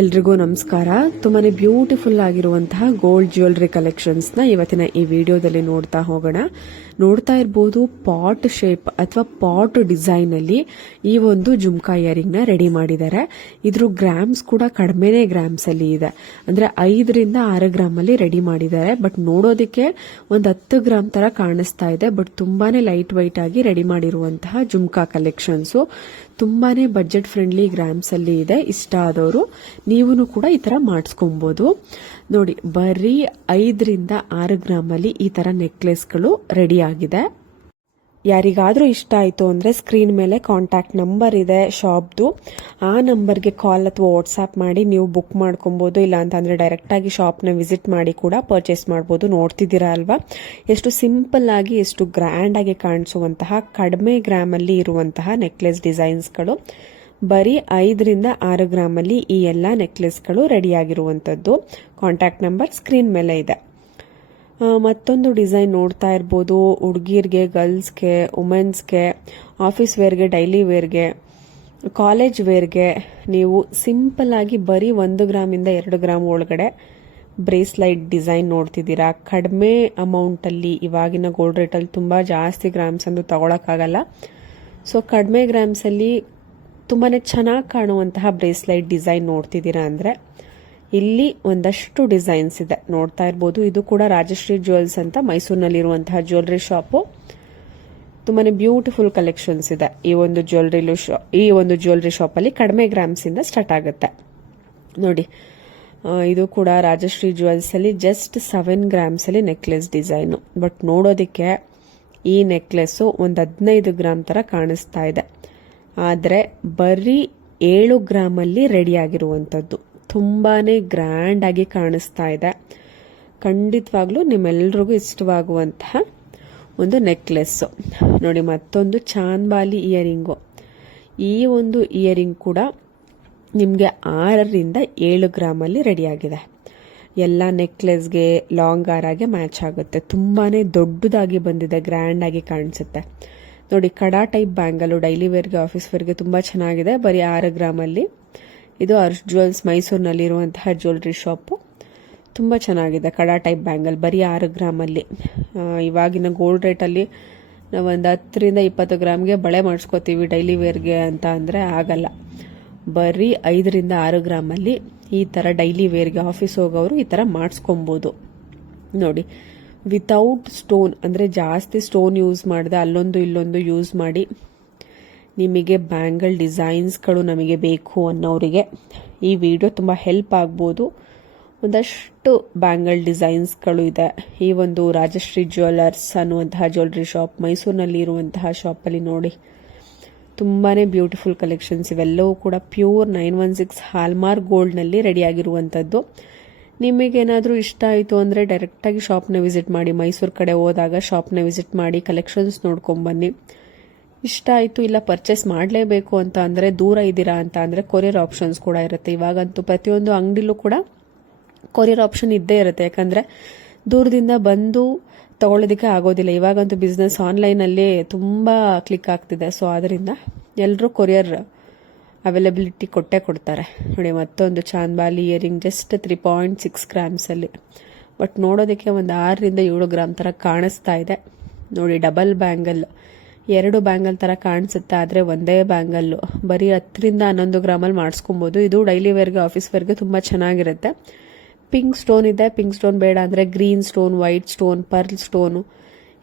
ಎಲ್ರಿಗೂ ನಮಸ್ಕಾರ. ತುಂಬಾನೇ ಬ್ಯೂಟಿಫುಲ್ ಆಗಿರುವಂತಹ ಗೋಲ್ಡ್ ಜ್ಯುವೆಲ್ರಿ ಕಲೆಕ್ಷನ್ಸ್ ನ ಇವತ್ತಿನ ಈ ವಿಡಿಯೋದಲ್ಲಿ ನೋಡ್ತಾ ಹೋಗೋಣ. ನೋಡ್ತಾ ಇರಬಹುದು ಪಾಟ್ ಶೇಪ್ ಅಥವಾ ಪಾಟ್ ಡಿಸೈನ್ ಅಲ್ಲಿ ಈ ಒಂದು ಜುಮ್ಕಾ ಇಯರಿಂಗ್ ನ ರೆಡಿ ಮಾಡಿದ್ದಾರೆ. ಇದ್ರ ಗ್ರಾಮ್ಸ್ ಕೂಡ ಕಡಿಮೆನೇ ಗ್ರಾಮ್ಸ್ ಅಲ್ಲಿ ಇದೆ, ಅಂದ್ರೆ 5 ರಿಂದ 6 ಗ್ರಾಮ್ ಅಲ್ಲಿ ರೆಡಿ ಮಾಡಿದ್ದಾರೆ. ಬಟ್ ನೋಡೋದಕ್ಕೆ ಒಂದು 10 ಗ್ರಾಮ್ ತರ ಕಾಣಿಸ್ತಾ ಇದೆ. ಬಟ್ ತುಂಬಾನೇ ಲೈಟ್ ವೈಟ್ ಆಗಿ ರೆಡಿ ಮಾಡಿರುವಂತಹ ಜುಮ್ಕಾ ಕಲೆಕ್ಷನ್ಸ್. ತುಂಬಾನೇ ಬಜೆಟ್ ಫ್ರೆಂಡ್ಲಿ ಗ್ರಾಮ್ಸ್ ಅಲ್ಲಿ ಇದೆ. ಇಷ್ಟ ಆದವರು ನೀವು ಕೂಡ ಈ ತರ ಮಾಡಿಸ್ಕೊಬಹುದು. ನೋಡಿ, ಬರೀ 5 ರಿಂದ 6 ಗ್ರಾಮ್ ಅಲ್ಲಿ ಈ ತರ ನೆಕ್ಲೆಸ್ಗಳು ರೆಡಿ ಆಗಿದೆ. ಯಾರಿಗಾದ್ರೂ ಇಷ್ಟ ಆಯ್ತು ಅಂದ್ರೆ ಸ್ಕ್ರೀನ್ ಮೇಲೆ ಕಾಂಟ್ಯಾಕ್ಟ್ ನಂಬರ್ ಇದೆ ಶಾಪ್ದು. ಆ ನಂಬರ್ಗೆ ಕಾಲ್ ಅಥವಾ ವಾಟ್ಸ್ಆಪ್ ಮಾಡಿ ನೀವು ಬುಕ್ ಮಾಡ್ಕೊಬಹುದು. ಇಲ್ಲ ಅಂತಂದ್ರೆ ಡೈರೆಕ್ಟ್ ಆಗಿ ಶಾಪ್ನ ವಿಸಿಟ್ ಮಾಡಿ ಕೂಡ ಪರ್ಚೇಸ್ ಮಾಡಬಹುದು. ನೋಡ್ತಿದ್ದೀರಾ ಅಲ್ವಾ ಎಷ್ಟು ಸಿಂಪಲ್ ಆಗಿ ಎಷ್ಟು ಗ್ರ್ಯಾಂಡ್ ಆಗಿ ಕಾಣಿಸುವಂತಹ ಕಡಿಮೆ ಗ್ರಾಮ್ ಅಲ್ಲಿ ಇರುವಂತಹ ನೆಕ್ಲೆಸ್ ಡಿಸೈನ್ಸ್ಗಳು ಬರೀ 5 ರಿಂದ 6 ಗ್ರಾಮ್ ಅಲ್ಲಿ ಈ ಎಲ್ಲಾ ನೆಕ್ಲೆಸ್ಗಳು ರೆಡಿ ಆಗಿರುವಂತದ್ದು. ಕಾಂಟ್ಯಾಕ್ಟ್ ನಂಬರ್ ಸ್ಕ್ರೀನ್ ಮೇಲೆ ಇದೆ. ಮತ್ತೊಂದು ಡಿಸೈನ್ ನೋಡ್ತಾ ಇರ್ಬೋದು. ಹುಡುಗಿರ್ಗೆ, ಗರ್ಲ್ಸ್ಗೆ, ವುಮೆನ್ಸ್ಗೆ, ಆಫೀಸ್ ವೇರ್ಗೆ, ಡೈಲಿ ವೇರ್ಗೆ, ಕಾಲೇಜ್ ವೇರ್ಗೆ ನೀವು ಸಿಂಪಲ್ ಆಗಿ ಬರೀ 1 ಗ್ರಾಮ್ ಇಂದ 2 ಗ್ರಾಮ್ ಒಳಗಡೆ ಬ್ರೇಸ್ಲೈಟ್ ಡಿಸೈನ್ ನೋಡ್ತಿದ್ದೀರಾ. ಕಡಿಮೆ ಅಮೌಂಟ್ ಅಲ್ಲಿ, ಇವಾಗಿನ ಗೋಲ್ಡ್ ರೇಟ್ ಅಲ್ಲಿ ತುಂಬಾ ಜಾಸ್ತಿ ಗ್ರಾಮ್ಸ್ ಅಂದು ತಗೊಳಕ್ಕಾಗಲ್ಲ. ಸೊ ಕಡಿಮೆ ಗ್ರಾಮ್ಸ್ ಅಲ್ಲಿ ತುಂಬಾನೇ ಚೆನ್ನಾಗಿ ಕಾಣುವಂತಹ ಬ್ರೇಸ್ಲೈಟ್ ಡಿಸೈನ್ ನೋಡ್ತಿದ್ದೀರಾ ಅಂದ್ರೆ ಇಲ್ಲಿ ಒಂದಷ್ಟು ಡಿಸೈನ್ಸ್ ಇದೆ. ನೋಡ್ತಾ ಇರ್ಬೋದು. ಇದು ಕೂಡ ರಾಜಶ್ರೀ ಜ್ಯುವೆಲ್ಸ್ ಅಂತ ಮೈಸೂರಿನಲ್ಲಿರುವಂತಹ ಜ್ಯುವೆಲ್ರಿ ಶಾಪು. ತುಂಬಾನೇ ಬ್ಯೂಟಿಫುಲ್ ಕಲೆಕ್ಷನ್ಸ್ ಇದೆ. ಈ ಒಂದು ಜ್ಯುವೆಲ್ರಿ ಶಾಪ್ ಅಲ್ಲಿ ಕಡಿಮೆ ಗ್ರಾಮ್ಸ್ ಇಂದ ಸ್ಟಾರ್ಟ್ ಆಗುತ್ತೆ. ನೋಡಿ, ಇದು ಕೂಡ ರಾಜಶ್ರೀ ಜ್ಯುವೆಲ್ಸ್ ಅಲ್ಲಿ ಜಸ್ಟ್ 7 ಗ್ರಾಮ್ಸ್ ಅಲ್ಲಿ ನೆಕ್ಲೆಸ್ ಡಿಸೈನ್. ಬಟ್ ನೋಡೋದಿಕ್ಕೆ ಈ ನೆಕ್ಲೆಸ್ ಒಂದು 15 ಗ್ರಾಮ್ ತರ ಕಾಣಿಸ್ತಾ ಇದೆ. ಆದ್ರೆ ಬರೀ 7 ಗ್ರಾಮ್ ಅಲ್ಲಿ ರೆಡಿ ಆಗಿರುವಂತದ್ದು. ತುಂಬಾನೇ ಗ್ರ್ಯಾಂಡ್ ಆಗಿ ಕಾಣಿಸ್ತಾ ಇದೆ. ಖಂಡಿತವಾಗ್ಲೂ ನಿಮ್ಮೆಲ್ರಿಗೂ ಇಷ್ಟವಾಗುವಂತಹ ಒಂದು ನೆಕ್ಲೆಸ್. ನೋಡಿ, ಮತ್ತೊಂದು ಚಾಂದ್ಬಾಲಿ ಇಯರಿಂಗು. ಈ ಒಂದು ಇಯರಿಂಗ್ ಕೂಡ ನಿಮಗೆ 6 ರಿಂದ 7 ಗ್ರಾಮ್ ಅಲ್ಲಿ ರೆಡಿ ಆಗಿದೆ. ಎಲ್ಲ ನೆಕ್ಲೆಸ್ಗೆ, ಲಾಂಗ್ ಹಾರಾಗೆ ಮ್ಯಾಚ್ ಆಗುತ್ತೆ. ತುಂಬಾನೇ ದೊಡ್ಡದಾಗಿ ಬಂದಿದೆ, ಗ್ರ್ಯಾಂಡ್ ಆಗಿ ಕಾಣಿಸುತ್ತೆ. ನೋಡಿ, ಕಡಾ ಟೈಪ್ ಬ್ಯಾಂಗಲ್ ಡೈಲಿ ವೇರ್ಗೆ, ಆಫೀಸ್ ವೇರ್ಗೆ ತುಂಬಾ ಚೆನ್ನಾಗಿದೆ. ಬರೀ 6 ಗ್ರಾಮ್ ಅಲ್ಲಿ. ಇದು ಅರ್ಶ್ ಜ್ಯುವೆಲ್ಸ್ ಮೈಸೂರಿನಲ್ಲಿ ಇರುವಂತಹ ಜ್ಯುವೆಲ್ರಿ ಶಾಪು. ತುಂಬಾ ಚೆನ್ನಾಗಿದೆ. ಕಡಾ ಟೈಪ್ ಬ್ಯಾಂಗಲ್ ಬರೀ 6 ಗ್ರಾಮ್ ಅಲ್ಲಿ. ಇವಾಗಿನ ಗೋಲ್ಡ್ ರೇಟ್ ಅಲ್ಲಿ ನಾವು ಒಂದು 10 ರಿಂದ 20 ಗ್ರಾಮ್ಗೆ ಬಳೆ ಮಾಡಿಸ್ಕೋತೀವಿ ಡೈಲಿ ವೇರ್ಗೆ ಅಂತ ಅಂದ್ರೆ ಆಗಲ್ಲ. ಬರೀ 5 ರಿಂದ 6 ಗ್ರಾಮ್ ಅಲ್ಲಿ ಈ ತರ ಡೈಲಿ ವೇರ್ಗೆ, ಆಫೀಸ್ ಹೋಗೋರು ಈ ತರ ಮಾಡಿಸ್ಕೊಬಹುದು. ನೋಡಿ, ವಿತೌಟ್ ಸ್ಟೋನ್, ಅಂದ್ರೆ ಜಾಸ್ತಿ ಸ್ಟೋನ್ ಯೂಸ್ ಮಾಡದೆ ಅಲ್ಲೊಂದು ಇಲ್ಲೊಂದು ಯೂಸ್ ಮಾಡಿ ನಿಮಗೆ ಬ್ಯಾಂಗಲ್ ಡಿಸೈನ್ಸ್ಗಳು ನಮಗೆ ಬೇಕು ಅನ್ನೋರಿಗೆ ಈ ವಿಡಿಯೋ ತುಂಬ ಹೆಲ್ಪ್ ಆಗ್ಬೋದು. ಒಂದಷ್ಟು ಬ್ಯಾಂಗಲ್ ಡಿಸೈನ್ಸ್ಗಳು ಇದೆ. ಈ ಒಂದು ರಾಜಶ್ರೀ ಜ್ಯುವೆಲರ್ಸ್ ಅನ್ನುವಂತಹ ಜ್ಯುವೆಲ್ರಿ ಶಾಪ್ ಮೈಸೂರಿನಲ್ಲಿ ಇರುವಂತಹ ಶಾಪಲ್ಲಿ ನೋಡಿ, ತುಂಬಾನೇ ಬ್ಯೂಟಿಫುಲ್ ಕಲೆಕ್ಷನ್ಸ್. ಇವೆಲ್ಲವೂ ಕೂಡ ಪ್ಯೂರ್ 916 ಹಾಲ್ಮಾರ್ಕ್ ಗೋಲ್ಡ್ನಲ್ಲಿ ರೆಡಿ ಆಗಿರುವಂಥದ್ದು. ನಿಮಗೇನಾದರೂ ಇಷ್ಟ ಆಯಿತು ಅಂದರೆ ಡೈರೆಕ್ಟಾಗಿ ಶಾಪ್ನ ವಿಸಿಟ್ ಮಾಡಿ. ಮೈಸೂರು ಕಡೆ ಹೋದಾಗ ಶಾಪ್ನ ವಿಸಿಟ್ ಮಾಡಿ ಕಲೆಕ್ಷನ್ಸ್ ನೋಡ್ಕೊಂಬನ್ನಿ. ಇಷ್ಟ ಆಯಿತು, ಇಲ್ಲ ಪರ್ಚೇಸ್ ಮಾಡಲೇಬೇಕು ಅಂತ ಅಂದರೆ, ದೂರ ಇದ್ದೀರಾ ಅಂತ ಅಂದರೆ ಕೊರಿಯರ್ ಆಪ್ಷನ್ಸ್ ಕೂಡ ಇರುತ್ತೆ. ಇವಾಗಂತೂ ಪ್ರತಿಯೊಂದು ಅಂಗಡಿಲೂ ಕೂಡ ಕೊರಿಯರ್ ಆಪ್ಷನ್ ಇದ್ದೇ ಇರುತ್ತೆ. ಯಾಕಂದರೆ ದೂರದಿಂದ ಬಂದು ತಗೊಳ್ಳೋದಕ್ಕೆ ಆಗೋದಿಲ್ಲ. ಇವಾಗಂತೂ ಬಿಸ್ನೆಸ್ ಆನ್ಲೈನಲ್ಲಿ ತುಂಬ ಕ್ಲಿಕ್ ಆಗ್ತಿದೆ. ಸೊ ಅದರಿಂದ ಎಲ್ಲರೂ ಕೊರಿಯರ್ ಅವೈಲಬಿಲಿಟಿ ಕೊಟ್ಟೇ ಕೊಡ್ತಾರೆ. ನೋಡಿ, ಮತ್ತೊಂದು ಚಾಂದ್ಬಾಲಿ ಇಯರಿಂಗ್ ಜಸ್ಟ್ 3.6 ಗ್ರಾಮ್ಸ್ ಅಲ್ಲಿ. ಬಟ್ ನೋಡೋದಕ್ಕೆ ಒಂದು 6 ರಿಂದ 7 ಗ್ರಾಮ್ ತರ ಕಾಣಿಸ್ತಾ ಇದೆ. ನೋಡಿ, ಡಬಲ್ ಬ್ಯಾಂಗಲ್, 2 ಬ್ಯಾಂಗಲ್ ತರ ಕಾಣಿಸುತ್ತೆ. ಆದ್ರೆ ಒಂದೇ ಬ್ಯಾಂಗಲ್ ಬರೀ 10 ರಿಂದ 11 ಗ್ರಾಮ್ ಅಲ್ಲಿ ಮಾಡಿಸ್ಕೊಬಹುದು. ಇದು ಡೈಲಿ ವೇರ್ಗೆ, ಆಫೀಸ್ ವೇರ್ಗೆ ತುಂಬಾ ಚೆನ್ನಾಗಿರುತ್ತೆ. ಪಿಂಕ್ ಸ್ಟೋನ್ ಇದೆ. ಪಿಂಕ್ ಸ್ಟೋನ್ ಬೇಡ ಅಂದ್ರೆ green stone, white stone, pearl stone,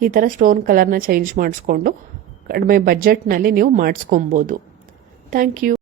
ಈ ತರ ಸ್ಟೋನ್ ಕಲರ್ನ ಚೇಂಜ್ ಮಾಡಿಸ್ಕೊಂಡು ಕಡಿಮೆ ಬಜೆಟ್ ನಲ್ಲಿ ನೀವು ಮಾಡಿಸ್ಕೊಬಹುದು. Thank you.